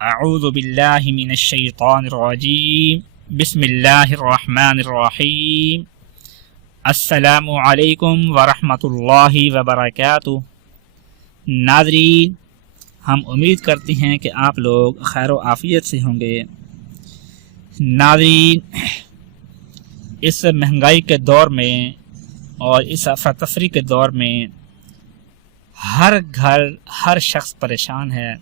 आऊज़बिल्लिमिनशैतानरजीम बिस्मिल्लाहिर्रहमानिर्रहीम अस्सलामु अलैकुम वरहमतुल्लाहि वबरकातुहू नादरीन हम उम्मीद करते हैं कि आप लोग खैर आफ़ियत से होंगे नादरीन इस महँगाई के दौर में और इस अफरा के दौर में हर घर हर शख्स परेशान है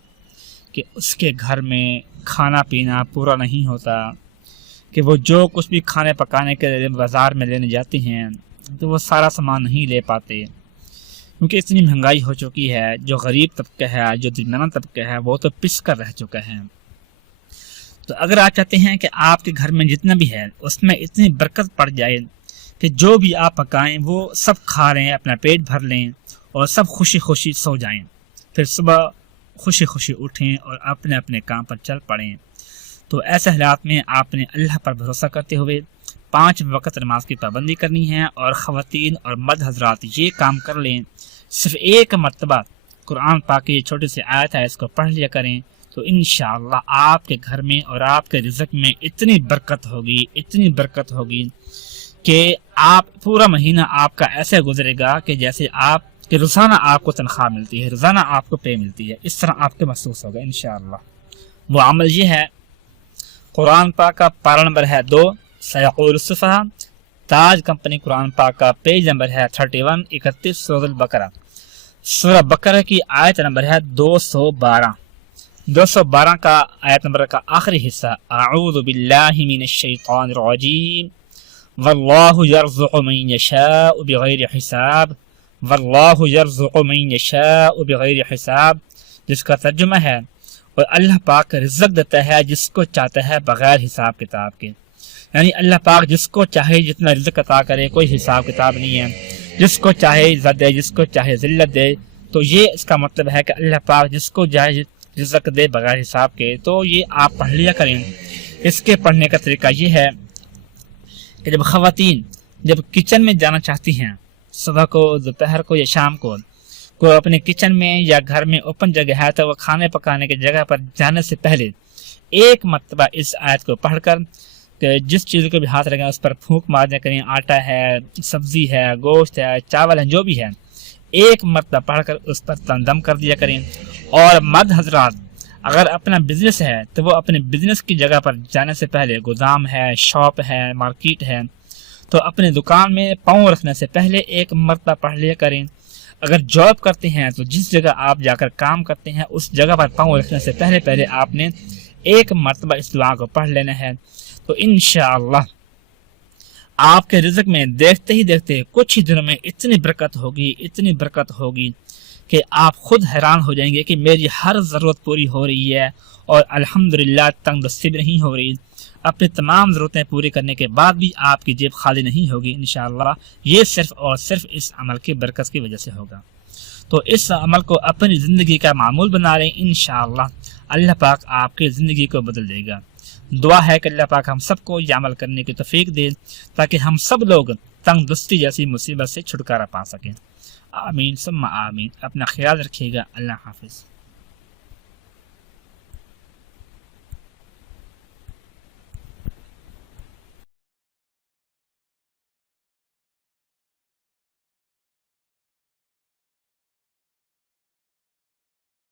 कि उसके घर में खाना पीना पूरा नहीं होता, कि वो जो कुछ भी खाने पकाने के लिए बाज़ार में लेने जाती हैं तो वो सारा सामान नहीं ले पाते। क्योंकि इतनी महँगाई हो चुकी है, जो गरीब तबका है, जो दरमियाना तबका है, वो तो पिस कर रह चुका है। तो अगर आप चाहते हैं कि आपके घर में जितना भी है, उसमें इतनी बरकत पड़ जाए कि जो भी आप पकाएँ, वो सब खा लें, अपना पेट भर लें और सब खुशी खुशी सो जाएँ। फिर सुबह खुशी खुशी उठें और अपने अपने काम पर चल पड़ें। तो ऐसे हालात में आपने अल्लाह पर भरोसा करते हुए पाँच वक्त नमाज़ की पाबंदी करनी है और ख़वान और मद हजरात ये काम कर लें। सिर्फ़ एक मरतबा, कुरान पाक की छोटी सी आयत है, इसको पढ़ लिया करें तो इन आपके घर में और आपके रिजक में इतनी बरकत होगी, इतनी बरकत होगी कि आप, पूरा महीना आपका ऐसे गुजरेगा कि जैसे आप कि रोज़ाना आपको तनख्वाह मिलती है, रोज़ाना आपको पे मिलती है। इस तरह आपके महसूस होगा इन वो अमल ये है, कुरान पाक का पारा नंबर है दो सयाफ़ा ताज कंपनी कुरान पाक का पेज नंबर है थर्टी वन, इकतीस सूरल बकरा। बकरा की आयत नंबर है दो सौ बारह। दो सौ बारह का आयत नंबर का आखिरी हिस्सा आऊज़बिल्लिमिनश्शैतानिर्रजीम वल्लाहु यरज़ुक़ु यशाअ हिसाब जिसका तर्जुमा है, और अल्लाह पाक रिजक देता है जिसको चाहता है बगैर हिसाब किताब के। यानी अल्लाह पाक जिसको चाहे जितना रिजक अता करे, कोई हिसाब किताब नहीं है। जिसको चाहे इज़्ज़त दे, जिसको चाहे जिल्लत दे तो ये इसका मतलब है कि अल्लाह पाक जिसको चाहे रिजक दे बगैर हिसाब के तो ये आप पढ़ लिया करें। इसके पढ़ने का तरीका ये है कि जब खातन जब किचन में जाना चाहती हैं सुबह को, दोपहर को या शाम को को अपने किचन में या घर में ओपन जगह है तो वह खाने पकाने की जगह पर जाने से पहले एक मरतबा इस आयत को पढ़कर जिस चीज़ को भी हाथ रखें उस पर फूंक मार दिया करें आटा है, सब्ज़ी है, गोश्त है, चावल है, जो भी है, एक मरतबा पढ़कर उस पर तंदम कर दिया करें। और मद हजरात, अगर अपना बिज़नेस है तो वो अपने बिज़नेस की जगह पर जाने से पहले गोदाम है शॉप है मार्केट है तो अपने दुकान में पाँव रखने से पहले एक मरतबा पढ़ लिया करें। अगर जॉब करते हैं तो जिस जगह आप जाकर काम करते हैं, उस जगह पर पाँव रखने से पहले पहले आपने एक मरतबा इस दुआ को पढ़ लेना है। तो इन आपके रिजक में देखते ही देखते कुछ ही दिनों में इतनी बरकत होगी, इतनी बरकत होगी कि आप खुद हैरान हो जाएँगे कि मेरी हर ज़रूरत पूरी हो रही है और अल्हम्दुलिल्लाह तंगदस्ती भी नहीं हो रही। अपनी तमाम ज़रूरतें पूरी करने के बाद भी आपकी जेब खाली नहीं होगी इन ये सिर्फ़ और सिर्फ़ इस अमल की बरकत की वजह से होगा। तो इस अमल को अपनी ज़िंदगी का मामूल बना लें इन अल्लाह पाक आपकी ज़िंदगी को बदल देगा। दुआ है कि अल्लाह पाक हम सबको यह अमल करने की तफीक दे, ताकि हम सब लोग तंगदस्ती जैसी मुसीबत से छुटकारा पा सकें। आमीन, सुम्मा आमीन। अपना ख्याल रखिएगा। अल्लाह हाफिज़।